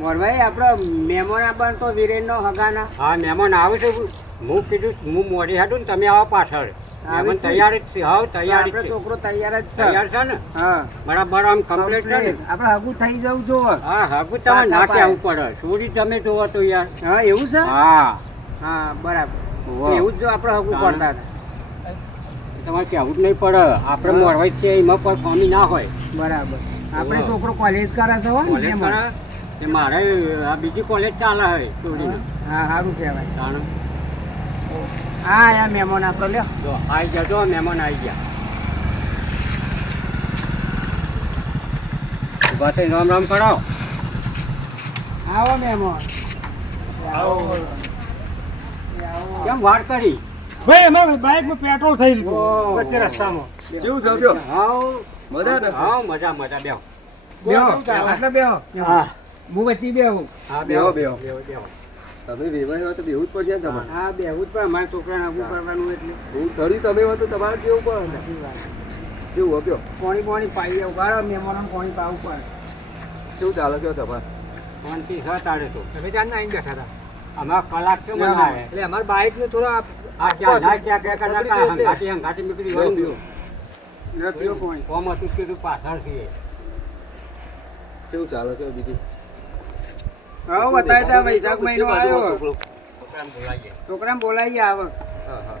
મોરભાઈ આપણે મહેમાન આપણ તો વિરેનનો હગાના. હા મહેમાન આવે છે. હું કીધું હું મોડી હાડું ને તમે આવો પાછળ. મહેમાન તૈયાર જ છે. હા તૈયાર જ આપણો છે. છોકરો તૈયાર જ છે. તૈયાર છે ને? હા બરાબર આમ કમ્પ્લીટ છે ને? આપણે હગું થઈ જવું જોવે. હા હગું તમે ના કહેવું પડે. છોડી તમે જોવો તો યાર. હા એવું છે. હા હા બરાબર વાહ. એવું જ જો આપણે હગું કરતા હતા. તમારે કહેવું જ નહીં પડે. આપણે મોરવાઈ છે એમાં કોઈ કમી ના હોય. બરાબર આપણે છોકરો કોલેજ કરે છે હો ને કોલેજ એમાં. કરે એ મારે આ બીજી કોલેજ ચાલે હોય છોડીને. હા સારું કહેવાય. તાણે હા યા મહેમાન આપણે લ્યો. જો આવી જજો મહેમાન આવી ગયા. ઉભા થઈ રામ રામ કરો. આવો મહેમાન. આવો. કેમ વાર કરી? ભાઈ અમારે બાઇકમાં પેટ્રોલ થઈ ઓહ. ગયું વચ્ચે રસ્તામાં. કેવું સમજો હાઉ મજા ને હાઉ મજા મજા બેહો. બેહો કેવું ચાલે? એટલે બેહો. હા હું વચ્ચે બેહું. હા બેહો, બેહો બેહો. બેહો. તમે વેવાય હોય તો બેવું જ પડશે ને તમારે હા બેહું જ પણ અમારા છોકરાને હગું કરવાનું એટલે. હું થયું તમે હોય તો તમારે કેવું પડે સાચી વાત. કેવું હપ્યો પાણી પાઈ ઉગાડો મહેમાનોને પાણી પાવું પડે. કેવું ચાલે કયો તમારે શાંતિ છે તારે તો. તમે ચાંદ આવીને બેઠા હતા અમારા કલાક કેમ બનાવે? એટલે અમારા બાઇક નું થોડો આ ક્યાં ના ક્યાં ક્યાં કરતા કા હંગાતી હંગાતી નીકળી બેહો, ગયું. બેહો. પીઓ પાણી. કોમ હતું કીધું પાછળ છીએ. કેવું ચાલે કયો બીજું હવે બતાવી દે વૈશાખ મહિનો આવ્યો. છોકરો છોકરાને બોલાવીએ. છોકરાને બોલાવીએ આવે. હા હા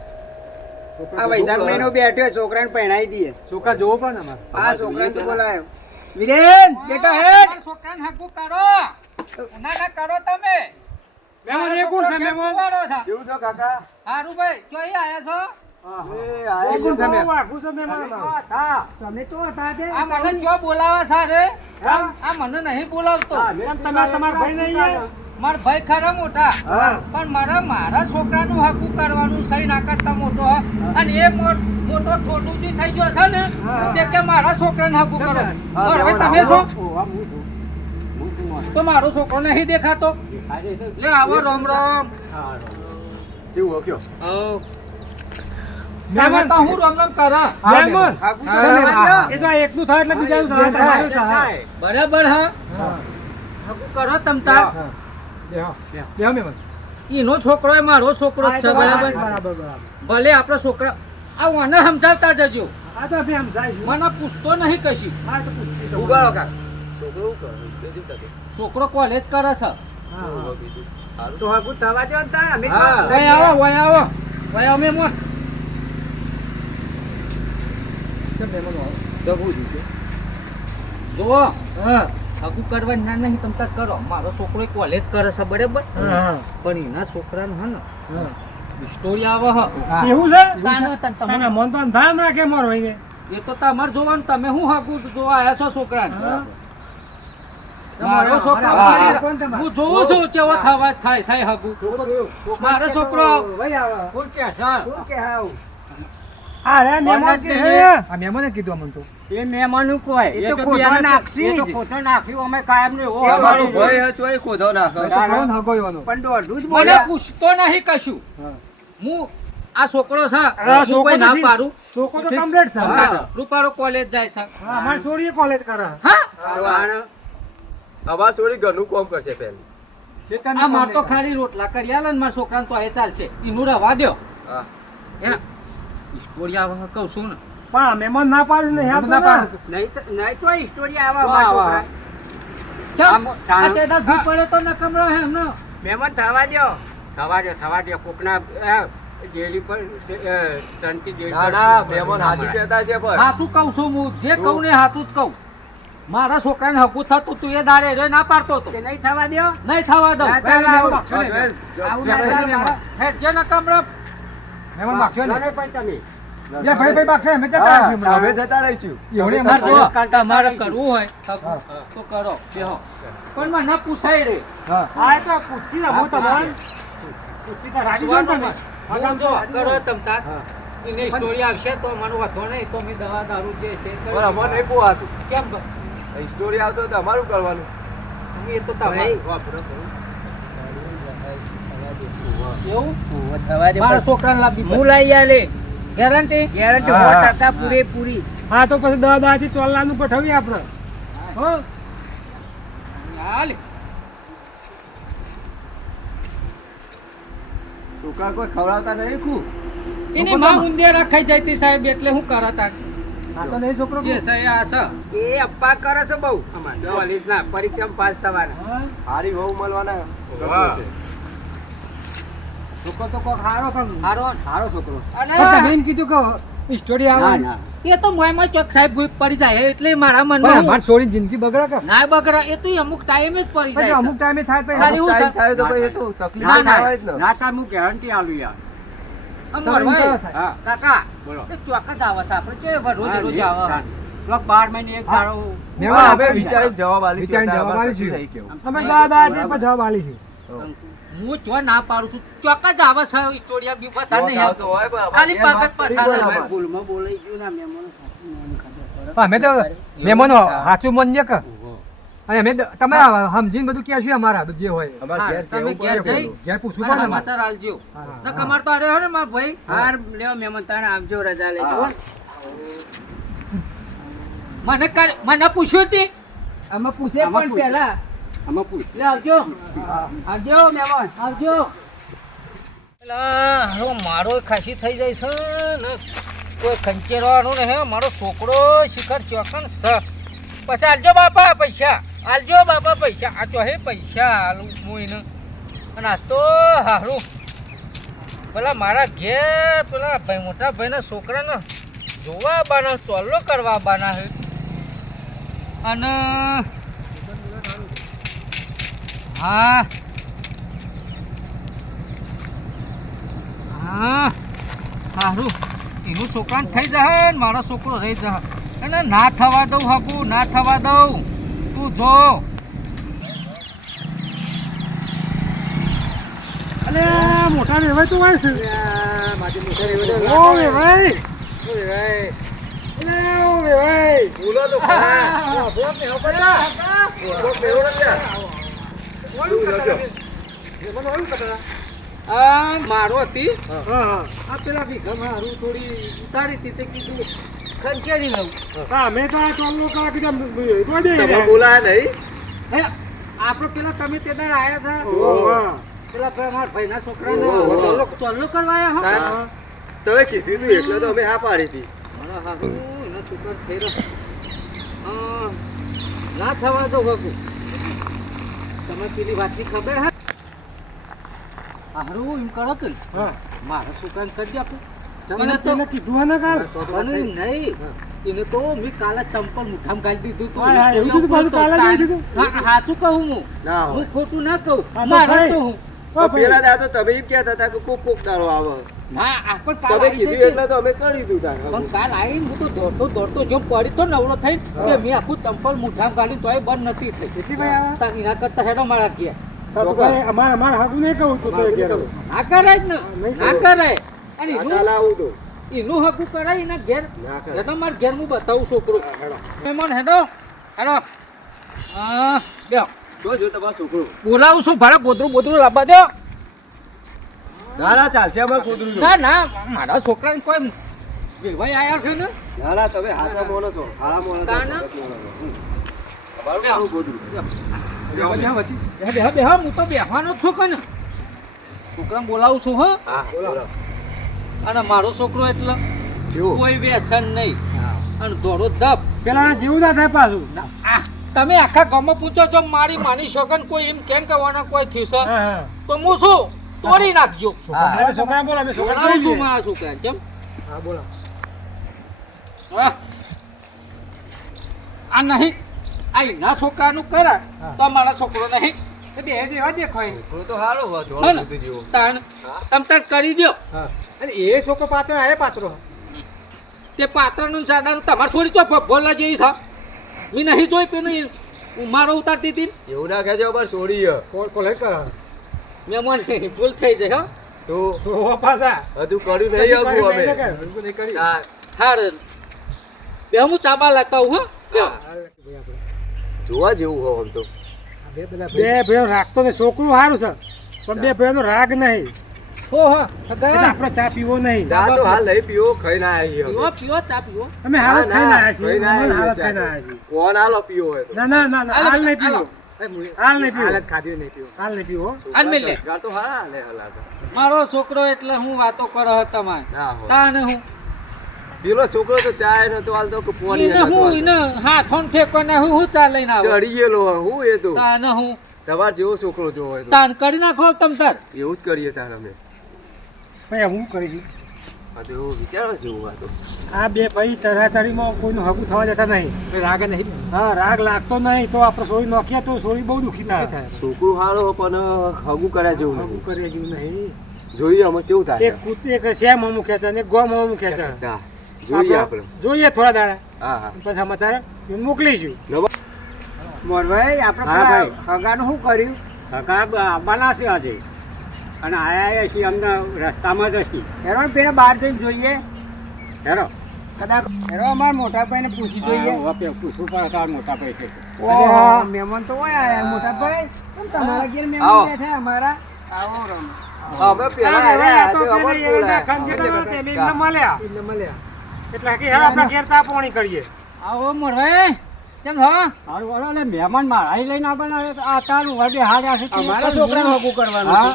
આ વૈશાખ મહિનો બેઠ્યો છોકરાને પહેણાઈ દઈએ. છોકરા જોવો પણ અમારે આ છોકરાને તો બોલાયો. વિરેન બેટા હેડ. છોકરાને હગું કરો ના કરો તમે મહેમાન એ કોણ છે મહેમાન કેવું છો કાકા હારું ભાઈ ચોઈ આયા છો એ એ આયા કોણ છે છો. મહેમાન? આખું છે મહેમાન અમારું. હા તમે તો હતા તે. આ મને ચો બોલાવા છે રે આ મને નહીં બોલાવતો કેમ તમે તમારા ભાઈ નહીં આયા? માર ભાઈ ખરા મોટા હા. પણ મારા છોકરાનું હગું કરવાનું સહી ના કરતા મોટો હ. અને એ મોટો છોટુજી થઈ ગયો છે ને તે કે મારા છોકરાને હગું કરો બરાબર તમે છો ઓવા હું છું. હું છું મારે. તો મારો છોકરો નહીં દેખાતો દેખાય છે? લે આવો રામ રામ હા, રામ. કેવું હપ્યો મહેમાન તો હું રામ રામ કરા મહેમાન હાગું તો હા. રહેવા દ્યો. એ તો એકનું થાય એટલે બીજાનું થાય તમારું થાય. બરાબર હા હગું કરો તમતા હા. બેહો, બેહો. બેહો મહેમાન. એનો છોકરો એ મારો છોકરો જ છે બરાબર બરાબર બરાબર. ભલે આપણા છોકરા આ મને સમજાવતા જજો આ તો અમે સમજાય છે. મને પૂછતો નહીં કશી હા, તો પૂછીએ તો. ઉભા રહો કાકા છોકરો શું કરે બીજું કાકે છોકરો કોલેજ કરે છે હા. બીજું સારું તો હાગું થવા દ્યો ને તાણ. અમે હા. વય આવો મેમોન કેમ મહેમાન આવો? જવું જોઈએ જુઓ હા. હગું કરવા ના નહીં તમતા કરો મારો છોકરો કોલેજ કરે છે બરાબર હા. પણ એના છોકરાને હે ને હા. સ્ટોરી આવે હ એવું છે? તાને તને ના, તમે ના, મન તો અંધાર ના કે મારો ભાઈને. એ તો તમારે જોવાનું તમે હું હગું જોવા આવ્યા છો છોકરાને હા. મારો છોકરો હા. હું જોઉં છું કેવો થવા થાય સાહેબ હગું મારો છોકરો ભાઈ આવે. કોણ કે છે? શું કે હાવ? આ રે મહેમાન જ કે નહીં. હે. આ મહેમાને કીધું અમને તો. એ મહેમાનનું કોઈ. એ તો તો ખોટો બિયારણ- નાખશી એ તો જ. ખોટો નાખ્યું અમે કાયમ ને એવો અમારો અમારો ભાઈ હે ચોય ખોધો નાખો એ તો કોણ હગોયવાનો? પણ દોઢું જ મને બોલ્યા. પૂછતો નહીં કશું હા. હું આ છોકરો છે આ હું છોકરો કોઈ ના નથી. પાડું છોકરો તો complete છે. હા. રૂપારો કોલેજ જાય છે હા, અમારી છોડીએ college કરે. હા અમાર છોડી ઘરનું કામ કરશે પહેલી આ માર તો ખાલી રોટલા કરી આલે ને મારા છોકરાને તો એ ચાલશે એનું રવા દ્યો હા હે સ્ટોરી આવે કહું છું ને પણ આ મહેમાન ના પાડે ને યાદ ના ના પાડે. નહીં તો history આવે અમારા છોકરા. ચાલ તાણ- આ તે દસ ભૂત પડે તો નકમરો હે એમનો મહેમાન થવા દ્યો. થવા દે કોકના ડેરી પર તનથી ડેરી ના પર ના મહેમાન હાજી કહેતા છે પણ હાથું કહું છું હું જે કહું ને હાથું જ કહું મારા છોકરાને હકું થતું તું એ દાડે રે ના પાડતો તો કે નહીં થવા દ્યો. નહીં થવા દઉં ના ચાલે આવું. હા, જોયેલ. આવું જબ- ના ચાલે મારા. હે જે નકમરો મહેમાન બાકશો ને. નહીં પણ તમે. બે ભાઈ બાકશો અમે જતા હા, રહીશું અમે હમણાં. જતા રહીશું એવડે મારે જો કાંટા તમારે કાંટા કરવું હોય તો કરો બેહો પણ મને પૂછાય રે હા. આ એ તો પૂછી દે, હું તમને પૂછી દે, રાજી છો ને તમે? હું જો કરો તમ તાર એની સ્ટોરી આવશે તો મારું વાંધો નહીં તો મેં દવા દારૂ જે છે એ કરી પણ અમારે નહીં પોહાતું કેમ સ્ટોરી આવતો હોય તો અમારું કરવાનું એ તો તમારે એવું ઓહો, થવા દ્યો. મારા છોકરાને લાવી હું લઈ આલે. ગેરંટી ગેરંટી હા. 100% પૂરેપૂરી. હા તો પછી દવા થી ચોલ્લાનું પઠાવીએ આપણે હો હાલ છોકરા કોઈ ખવડાવતા નહીં ખું એની માં ઉંદેરા ખાઈ જતી સાહેબ એટલે હું કરતા આ તો નહીં છોકરો જે સહી આ છે એ અપ્પા કરે છે બહુ અમારે કોલેજના પરીક્ષામાં પાસ થવાના. હારી વહુ મળવાના વાહ. છે. છોકરો તો કોક હારો પણ હારો હારો છોકરો અને પણ તમે એમ કીધું કે સ્ટોરી ના આવે ના એ તો મોયમાં ચોક સાહેબ ભૂખ પડી જાય એટલે મારા પણ મનમાં અમારી છોડીની જિંદગી બગડે કે ના બગડા એ તો અમુક ટાઈમે જ પડી પછી જાય અમુક ટાઈમે થાય પછી ખાલી હું ટાઈમ થાય તો પછી એ તો તકલીફ ના, ના. થાય જ ને. ના સાહેબ હું ગેરંટી આલું યાર મોરભાઈ હા કાકા બોલો. એ ચોક જ આવે છે આપણે જોઈએ રોજ રોજ આવે પેલો 12 મહિને એક દાડો મેવા હવે વિચારીને જવાબ આલી છે. વિચારીને જવાબ આલી છે. કશું નહીં કહેવું. અમે દાદા જે પણ જવાબ આલી છે હું જો ના પાડું છું ચોક જ આવે છે ચોડિયા બી બધા નહીં આવતો આવતો હોય પણ ખાલી અમારે પગત પસાર જ હોય. ભૂલમાં બોલાઈ ગયું ને મહેમાનો સાચું મને ખબર પડે. અમે તો મહેમાનો સાચું મનજે કે અને અમે તમે સમજીને બધું કહે છે અમારા જે હોય અમારે હા, ઘેર તમે કહેવું ઘેર પડે જઈ બધું. ઘેર પૂછવું અને પડે અમારે. સમાચાર આલજો હા. ને કમાર તો આર્યો હે ને મારા ભાઈ હાર લેવો મહેમાન તારે આવજો રજા લેજો હો. મને પૂછ્યું હતી આમાં પૂછે આમાં પણ પૂછે. પહેલા આમાં પૂછ એટલે આવજો આવજો મહેમાન આવજો પેલા હવે મારો ખાસી થઈ જાય છે ને કોઈ ખંચેરવાનો ને હે મારો છોકરો શિખર ચોકન સ પછી આલજો બાપા પૈસા આ ચો હે પૈસા આલું હું એને અને આજ તો હારું પેલા મારા ઘેર પેલા ભાઈ મોટા ભાઈના છોકરાને જોવા આવવાના ચોલ્લો કરવા આવવાના હે અને હા હા સારું એનું છોકરાને થઈ જશે ને મારો છોકરો રહી જશે અને ના થવા દઉં હાકુ ના થવા દઉં તું જો અલે મોટા વેવાય તો હોય છે મારી મોટા ઓ વેવાય બોલો તો ખરા. બોલો પહેરો ને લ્યા. શું લખ્યો? આ મારો હતી હા હા આ પેલા ભીખા મારું થોડી ઉતારી હતી તે કીધું ખંચેરી લઉં હા મેં તો આ ચોલ્લો કા કીધા તમે બોલાયા નહીં? હે આપણે પેલા તમે તે દાડ આયા હતા ઓહો પેલા મારા ભાઈના છોકરાને ઓહો. ચોલ્લો કરવાયા હા હા. તમે કીધું તું એટલે તો અમે હા પાડી હતી. મારા હારું એના છોકરા થઈ રહ્યો ના થવા દો બાબુ તમે પેલી વાતની ખબર હે હારું એમ કરો કે હા મારા છોકરાને કરી આપો તમે તેને કીધું હે ને કાલ અને નહીં એને તો મેં કાલે ચંપલ મુઠામાં ગાળી દીધું તું હા, હા, એવું કીધું પાછું કાલે જ એવું કીધું? હા, સાચું કહું હું ના હોય. હું ખોટું ના કહું હા, તો મારે ભાઈ. તો હું ઓ પણ પેલા દાડો તો તમે એમ કહેતા હતા કે કોક દાડો આવે. ના આ પણ કાલ તમે આવી કીધું જશે. એટલે તો અમે કરી દીધું તાર. પણ કાલ આવીને હું તો દોડતો જો પડી તો નવરો થઈ કે મેં આખું ચંપલ મુઠામાં ગાળી તોય બંધ નથી થઈ કેટલી ભાઈ આવા તાર એના કરતા હેડો મારા ઘેર તો ભાઈ અમારે હાથું નહીં કહું તો ઘેર આવો. ના કરાય જ ને નહીં ના કરાય અને આ એનું ચાલ આવું તો. એનું હકું કરાય એના ઘેર ના કરે. હેડો મારા ઘેર હું બતાવું છોકરો મહેમાન હેડો હેડો હા બેહો જો તમારો છોકરો. બોલાવું છું ભાડા ગોદરું લાવવા દો ના ના ચાલશે અમારે કૂતરું તો. ના ના મારા છોકરાને કોઈ વેવાઈ આયા છે ને ના ના તમે હાથા મોનો છો. હાળા મોનો છો. તાના? ભગત મોનો છો. અમારું કેવું કૂતરું? બેહો વચ્ચે. બેહો હું તો બેહવાનો જ છું કે ને છોકરાને બોલાવું છું હા હા બોલો. અને મારો છોકરો એટલે કેવું? કોઈ વ્યસન નહીં અને દોડો ધપ પેલા જેવું ના થાય પાછું આ તમે આખા ગામમાં પૂછો છો મારી માની શકન કોઈ એમ કેમ કહેવાના કોઈ થયું છે હા હા તો હું શું તોડી નાખજો છોકરા છોકરા બોલા બે છોકરા બોલાવું છું જોઈ મારા છોકરા કેમ હા બોલો હા. આ નહીં આ એના છોકરાનું કર્યા તો મારા છોકરો નહીં બે જેવા દેખાય છોકરો તો હારો હોય. હે ધોળો ને? કૂતરું જેવો. તાણ તમ તાર કરી દો અને એ છોકરો પાત્રો આ પાત્રો તે પાત્રનું સાડાનું તમારે છોડી તો ભોલા જેવી છે મેં નહીં જોઈ પેલું મારો ઉતારતી હતી એવું ના કહેજો અમારે છોડી છે. કોલે કરા મેં મને ભૂલ થઈ જાય હા તો તો પાછા હજુ કર્યું નહીં આવું અમે. હા. હાર બે હું ચાબા લાગતા હું હા જોવા જેવું હોય આમ તો. બે ભાઈઓ રાખતો ને છોકરું સારું છે પણ બે ભાઈઓનો રાગ નહીં હો હા એટલે ગયા આપણે ચા પીવો નહીં ચા તો હાલ નહીં પીવો ખાઈને આયા છીએ અમે. પીવો પીવો ચા પીવો અમે હાલત ના, ખાઈને આવ્યા છીએ ખાઈને અમે આયા છીએ હાલત ખાઈને ચા. આવ્યા છીએ કોણ હાલો પીવો હોય તો. ના ના ના ના હાલ નહીં પીવો હાલ નહીં પીવો હાલત ખાધી નહીં પીવો હાલ નહીં પીવો હાલ મેલ લે સંસ્કાર તો હારા હાલે હલાતા. મારો છોકરો એટલે હું વાતો કરો તમારે ના હોય. તાને હું પેલો છોકરો તો ચાય નતો હાલતો કે પોણી એને નતો હું હાલતો. એને હાથો ઠેકો ને હું ચા લઈને આવું ચડી ગયેલો હોય. હું એ તો તાને હું તમાર જેવો છોકરો જોવો હોય તો તાન કરી નાખો તમ તાર એવું જ કરીએ તાર અમે. ભાઈ હું કરી આ તો એવું વિચારો જેવું આ તો. આ બે ભાઈ ચરાચરીમાં કોઈનું હગું થવા દેતા નહીં રાગ નહીં હા રાગ લાગતો નહીં તો આપણે સોરી નોખીએ તો સોરી બહુ દુઃખી થાય છોકરું હારો પણ હગું કર્યા જેવું હગું નથી. કરે જેવું નહીં જોઈએ અમે કેવું થાય એક કૂત એક શ્યામ અમુક ખેંચે અને એક ગોમ અમુક ખેંચે હા, જોઈએ આપણે. જોઈએ થોડા દાડા હા હા પછી સમાચાર મોકલીશું મોરભાઈ આપણે હા, ભાઈ. પેલા હગાનું શું કર્યું કાકા આવવાના છે આજે અને આયા છીએ અમને રસ્તામાં જ છીએ હેરો પેલા બહાર જઈને જોઈએ હેરો કદાચ હેરો અમારા મોટા ભાઈને પૂછી જોઈએ પૂછવું પડે તાર મોટા પૈસે ઓહો, મહેમાન તો હોય આયા મોટા ભાઈ કેમ તમારા ઘેર આવો. મહેમાન બેઠા અમારા આવો રમ અમે પેલા આવ્યા, તો અમર બોલાયા. એટલે મળ્યા એટલે કે હેર આપણા ઘેર તા પોણી કરીએ આવો મોરભાઈ કેમ છો સારું વાળો એટલે મહેમાન મારા લઈને આવવાના આ તારું વાગે હાર્યા છે અમારા છોકરાને હગું કરવાનું હા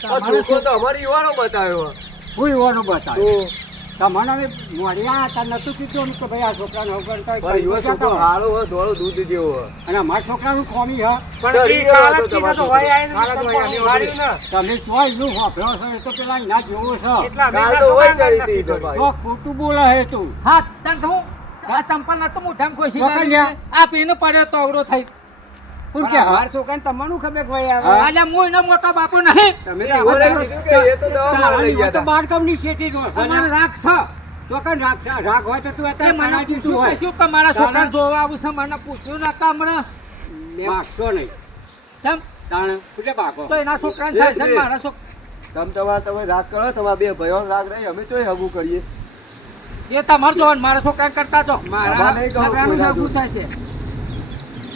છે. આ છોકરો તો અમારી યુવાનો બતાવ્યો. કોઈ વાનું બતાવે તો તમને હવે મળ્યા હતા નતું કીધું કે ભાઈ આ છોકરાને અવગણ પણ થાય યુવા છોકરો હારો હોય, ધોળો દૂધ જેવો હોય. અને અમારા છોકરાનું કોમી હા ચડી ગયો હતો તમારો તમે ચોય નું વાપરો છો એ તો પેલા એના જેવો છે કાલ તો હોય ચડી હતી તો ભાઈ. તો ખોટું બોલે હે તું હા તન હું આ ચંપલ ના તો મોઢામાં કોઈ ચોકન શીખાડી લ્યા. આ પીને પડ્યો તો અવરો થઈ શું કે અમારા છોકરાને તમારું ખબર કે ભાઈ આવે હા. આલે હું એનો મોટો બાપુ નહીં તમે એ ઈવોને કીધું કે એ તો દવા મારવા લઈ ગયા હતા. બાર કમની ખેતી નો અમારે રાખ છે ચોકન રાગ હોય તો તું એ અત્યારે મને ખાના દીધું પૂછ્યું હોય કશું કે મારા છોકરાને જોવા આવું છે મને પૂછ્યું નતા હમણાં માગતો નહીં ચમ તાણે એટલે બાકો તો એના છોકરાને થાય છે ને મારા છોકરા તમે રાગ કરો, તમારા બે ભાઈઓ રાગ રહી, અમે ચોય હગું કરીએ. એ તમારે જો ને મારા છોકરાને કરતા જો મારા અમારે નહીં કહું છોકરાનું કોઈના હગું થશે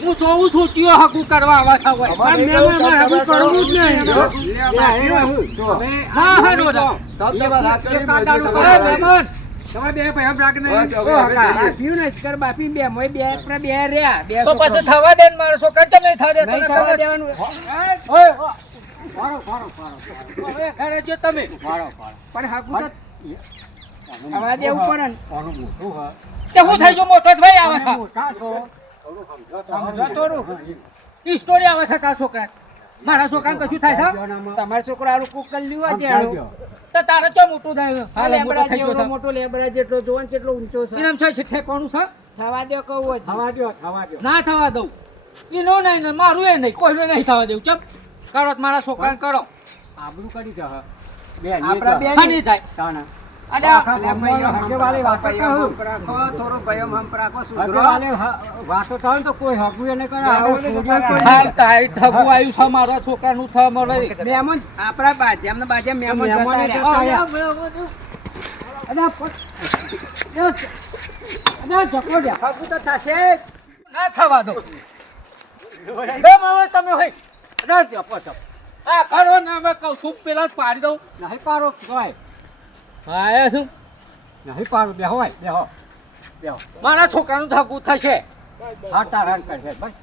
હું જોઉં સોચ્યો હકું કરવા આવા સા હોય અમારે નહીં કહું, તમે તમારે કરો. જો, હા હા નો રા તમે તમારે રાગ કરી, મેં અરે જો તમારે રાગ. મહેમાન તમારે બે ભાઈ રાગ બસ નહીં હવે અમે જઈએ. બાપીયું ને અસ્કર બાપી બે મોય બે આપણે બે રહ્યા બે તો પછી થવા દે ને મારા છોકરા કેમ નહીં થવા દે નહીં તને થવા ખબર દેવાનું હવે ઘરે જો તમે પણ હગું તો થવા દેવું પડે ને તે હું થઈ જો મોટો જ ભાઈ આવે છે સમજો થોડું ઈ સ્ટોરી આવે છે તારા છોકરા મારા છોકરાને કશું થાય છે તમારા છોકરા આનું કુક કરી લીધું હોય ત્યાં તો તારે ચો મોટું થાય આ હાલ મોટો લેબડા થઈ ગયો જેવડો છે મોટો લેબડા જેટલો જોવો ને કેટલો ઊંચો છે એનામ છે ઠેકોણું છે થવા દે કહું જ થવા દો ના થવા દઉં એનો નહીં ને મારું એ નહીં કોઈનું નહીં થવા દેવું ચમ કરો તો મારા છોકરાને કરો આબરૂ કરી દે બે આપણા બે હા નહીં થાય તાણે અરે આખા ગામમાં હગેવાળી વાતો કહું. થોડો ભયમ હમ રાખો સુધરો હગેવાળી વાતો થાય ને તો કોઈ હગું એને કરે આવું છોડીઓ કોઈ હાલ તારી ઠગું આવ્યું છે મારા છોકરાનું થવા મળે મહેમાન આપણા બાજ્યામના બાજ્યા મહેમાન મહેમાન જતા જતા રહ્યા. હગું તો થશે જ. ના થવા દો કેમ હવે તમે હોય અરે જપો જપ. આ કરો ને હવે કહું છું પેલા જ પાડી દઉં નહીં પારો ભાઈ આયા છું નહીં પારો બેહો ભાઈ બેહો બેહો મારા છોકરાનું થગું થશે હા તારણ કરશે ભાઈ